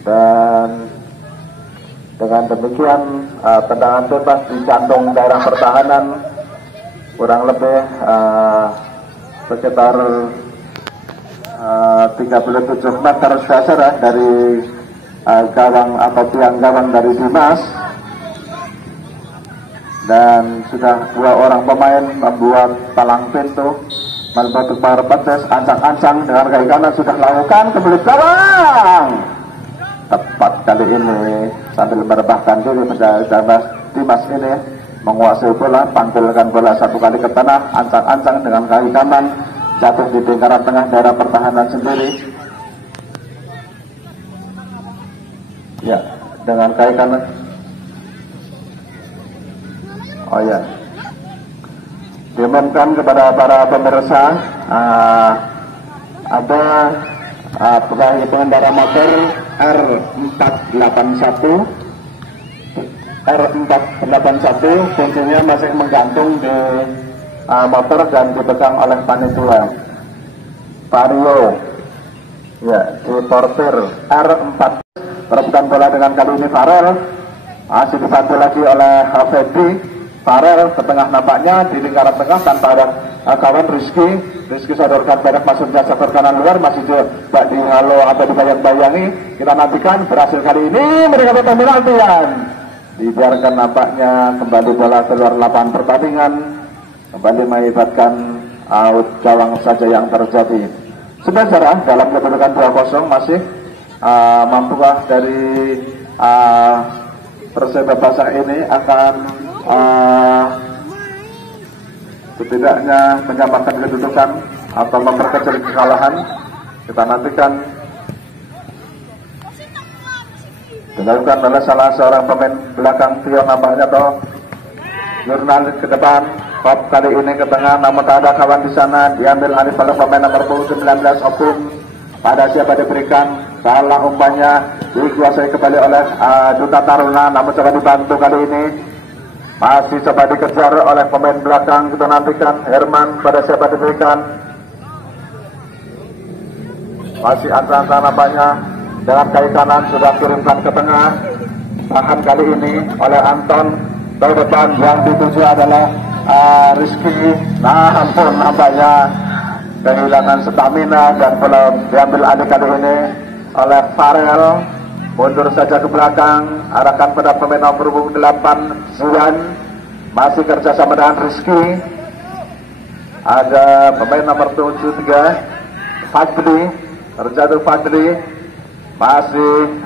Dan dengan demikian tendangan bebas di jantung daerah pertahanan kurang lebih sekitar 37 meter saudara dari gawang atau tiang gawang dari Dimas. Dan sudah 2 orang pemain membuat palang pintu, membentuk power batas, ancang-ancang dengan kaki kanan sudah lakukan kembali gawang. Tepat kali ini sambil merebahkan diri menjaga Dimas ini menguasai bola, panggilkan bola satu kali ke tanah, ancang-ancang dengan kaki kanan, jatuh di lingkaran tengah daerah pertahanan sendiri. Ya, dengan kaki kanan. Oh ya, diumumkan kepada para pemirsa ada pengendara motor R481 kuncinya masih menggantung di motor dan dipegang oleh panitia Vario. Ya, di portir R4 perebutan bola dengan kali ini Farel masih dibantu lagi oleh Febri. Farel ke tengah nampaknya di lingkaran tengah tanpa ada kawan Rizky sodorkan berak masuk jasa ke kanan luar, masih coba di halo atau dibayang-bayangi. Kita nantikan berhasil kali ini mereka penaltian. Dibiarkan nampaknya kembali bola keluar lapangan pertandingan, kembali mengakibatkan out gawang saja yang terjadi. Sementara dalam kedudukan 2-0 masih mampukah dari Perseba Pasar ini akan setidaknya menyamakan kedudukan atau memperkecil kekalahan. Kita nantikan dilakukan oleh salah seorang pemain belakang Tio nampaknya atau Jurnalis ke depan. Pop kali ini ke tengah, namun tak ada kawan di sana, diambil alih oleh pemain nomor 19 Opung. Pada siapa diberikan, salah umpannya dikuasai kembali oleh Duta Taruna, namun coba dibantu kali ini. Masih coba dikejar oleh pemain belakang. Kita nantikan Herman pada siapa diberikan. Masih antara nampaknya dengan kaki kanan sudah turunkan ke tengah. Tahan kali ini oleh Anton. Ke depan yang dituju adalah Rizky. Nah ampun, nampaknya kehilangan stamina dan bola diambil alih kali ini oleh Farel. Mundur saja ke belakang, arahkan pada pemain nomor 8 Zuan. Masih kerjasama dengan Rizky. Ada pemain nomor 73 Fadli, terjatuh Fadli. Masih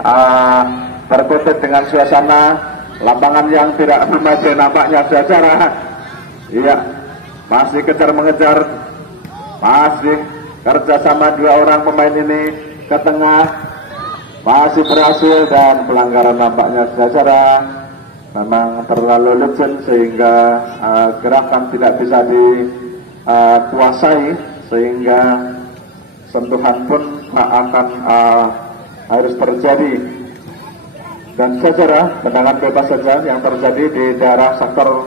berkutat dengan suasana lapangan yang tidak memadai nampaknya secara. Iya, masih kejar mengejar, masih kerjasama 2 orang pemain ini ke tengah. Masih berhasil dan pelanggaran nampaknya secara memang terlalu legend sehingga gerakan tidak bisa dikuasai sehingga sentuhan pun akan harus terjadi. Dan secara tendangan bebas saja yang terjadi di daerah sektor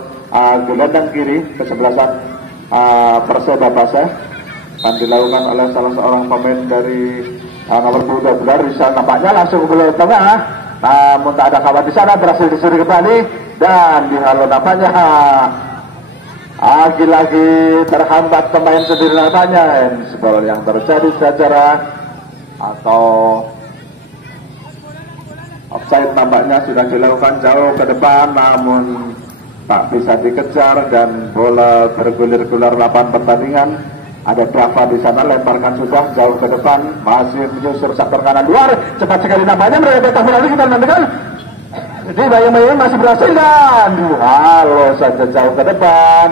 gelandang kiri kesebelasan Perseba Pasar akan dilakukan oleh salah seorang pemain dari nomor 12 Rizal. Nampaknya langsung ke tengah, namun tak ada kawan di sana, berhasil disuri kembali dan dihalau nampaknya lagi-lagi terhambat pemain sendiri nampaknya. Handball yang terjadi secara atau offside nampaknya sudah dilakukan jauh ke depan, namun tak bisa dikejar dan bola bergulir-gulir lapangan pertandingan. Ada Dava di sana, lemparkan sudah jauh ke depan, masih menyusur sektor kanan luar, cepat sekali nampaknya mereka melalui kita nantikan. Jadi bayang-bayang masih berhasil dan halo saja jauh ke depan,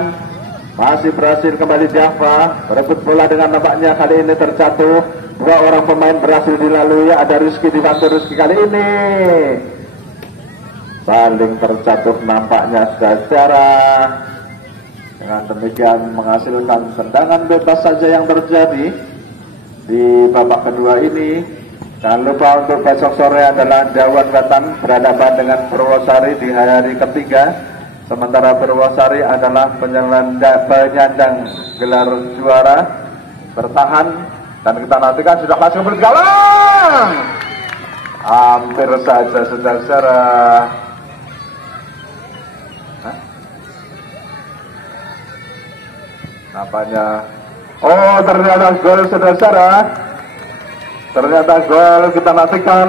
masih berhasil kembali Dava berebut bola dengan nampaknya kali ini terjatuh. Dua orang pemain berhasil dilalui, ada Rizky dibantu Rizky kali ini. Saling terjatuh nampaknya secara dengan demikian menghasilkan tendangan bebas saja yang terjadi di babak kedua ini. Jangan lupa untuk besok sore adalah Dewan Wetan berhadapan dengan Purwosari di hari ketiga. Sementara Purwosari adalah penyandang gelar juara bertahan. Dan kita nantikan sudah masuk ke gawang. Hampir saja saudara. Nampaknya, oh ternyata gol saudara. Ternyata gol kita nantikan.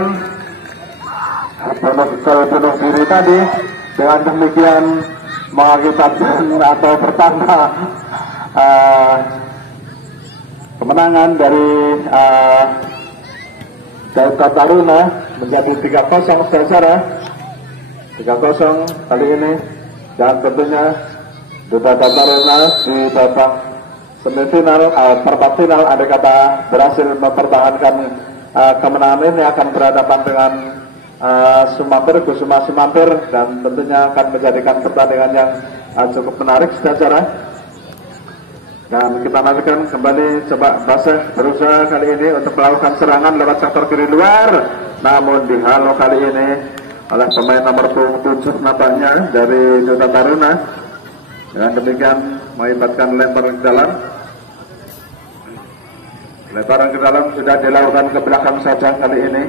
Bunuh diri tadi. Dengan demikian mengakibatkan atau pertanda kemenangan dari Delta Taruna menjadi 3-0 saudara. 3-0 kali ini. Dan tentunya Delta Taruna di babak semifinal, perempat final ada kata berhasil mempertahankan kemenangan ini akan berhadapan dengan Kusuma Sumampir, dan tentunya akan menjadikan pertandingan yang cukup menarik saudara. Dan kita nantikan kembali coba Baseh berusaha kali ini untuk melakukan serangan lewat sektor kiri luar, namun dihalau kali ini oleh pemain nomor 7 nampaknya dari Delta Taruna. Dengan demikian mengakibatkan lemparan ke dalam. Lemparan ke dalam sudah dilakukan ke belakang saja kali ini.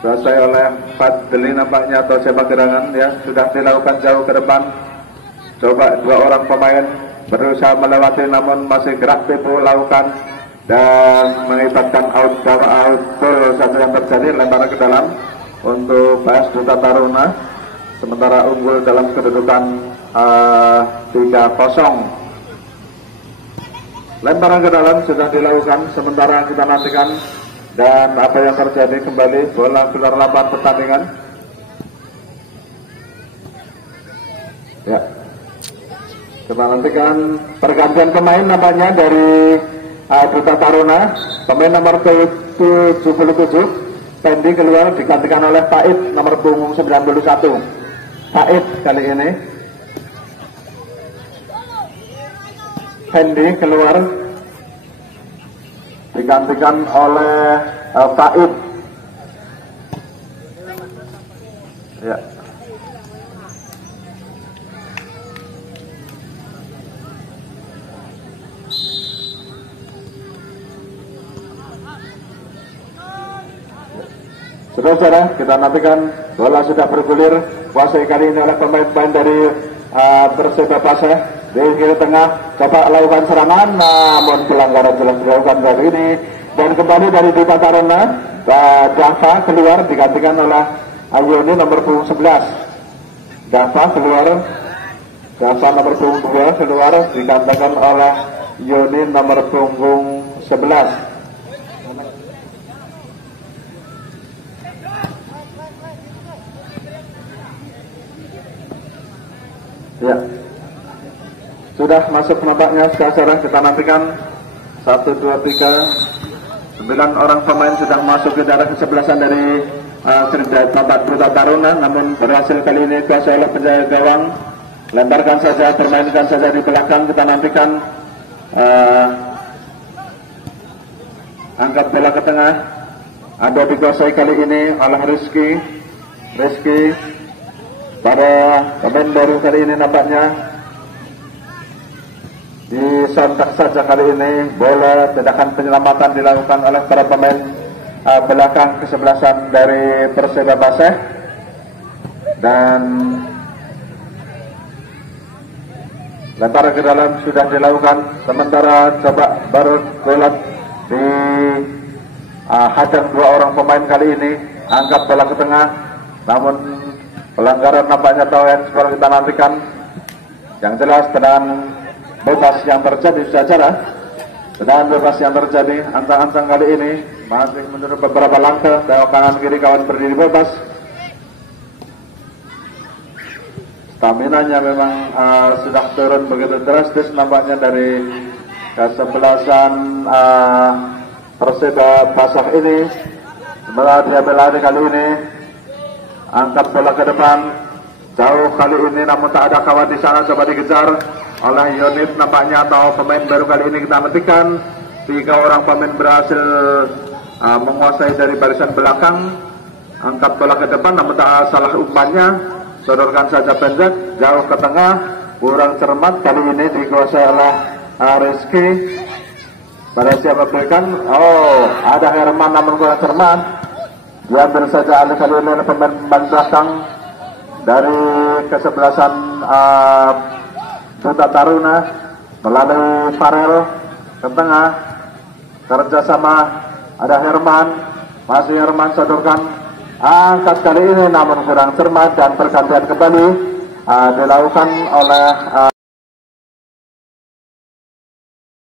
Selesai oleh Fadli nampaknya atau sepak gerangan ya, sudah dilakukan jauh ke depan. Coba dua orang pemain berusaha melewati namun masih gerak tipu lakukan dan mengakibatkan out saja yang terjadi. Lemparan ke dalam untuk PS Delta Taruna, sementara unggul dalam kedudukan 3-0. Lemparan ke dalam sudah dilakukan, sementara kita nantikan dan apa yang terjadi kembali bola keluar lapangan pertandingan. Ya, kita nantikan pergantian pemain nampaknya dari Delta Taruna. Pemain nomor 77 Pendi keluar digantikan oleh Taib nomor punggung 91. Taib kali ini. Pendi keluar digantikan oleh Taib. Ya. Saudara, kita nantikan bola sudah bergulir kuasai kali ini oleh pemain-pemain dari Perseba Paseh di kiri tengah, coba lakukan serangan namun pelanggaran jelas dilakukan kali ini, dan kembali dari Delta Taruna. Dava keluar digantikan oleh Ayoni nomor punggung 11. Dava keluar, Dava nomor punggung 2 keluar digantikan oleh Yoni nomor punggung 11. Ya, sudah masuk nampaknya sekarang. Kita nantikan 1, 2, 3 9 orang pemain sudah masuk ke daerah kesebelasan dari Delta Taruna, namun berhasil kali ini kuasai oleh penjaga gawang. Lemparkan saja, permainkan saja di belakang. Kita nantikan angkat bola ke tengah, ada dikuasai kali ini oleh Rizky pada pemain baru kali ini nampaknya disontak saja kali ini. Bola tindakan penyelamatan dilakukan oleh para pemain belakang kesebelasan dari Perseba Paseh, dan lemparan ke dalam sudah dilakukan, sementara coba bergolak di hadang dua orang pemain kali ini. Angkat bola ke tengah, namun pelanggaran nampaknya tahu seperti kita nantikan. Yang jelas tendangan bebas yang terjadi secara tendangan bebas yang terjadi ancang-ancang kali ini masih menurut beberapa langkah tengok kanan kiri kawan berdiri bebas. Stamina-nya memang sudah turun begitu drastis nampaknya dari kesebelasan Perseda Pasar ini. Setelah dia berlari kali ini, angkat bola ke depan, jauh kali ini namun tak ada kawan di sana, coba dikejar oleh Yonif nampaknya, atau pemain baru kali ini kita nantikan. 3 orang pemain berhasil menguasai dari barisan belakang, angkat bola ke depan namun tak salah umpannya, sodorkan saja pendek, jauh ke tengah, kurang cermat kali ini dikuasai oleh Rizky. Pada siapa berikan, oh ada Herman namun kurang cermat, diambil saja alih kali ini oleh pemain belakang dari kesebelasan Duta Taruna melalui Farel ke tengah, kerjasama ada Herman, masih Herman sodorkan, angkat kali ini namun kurang cermat dan pergantian kembali dilakukan oleh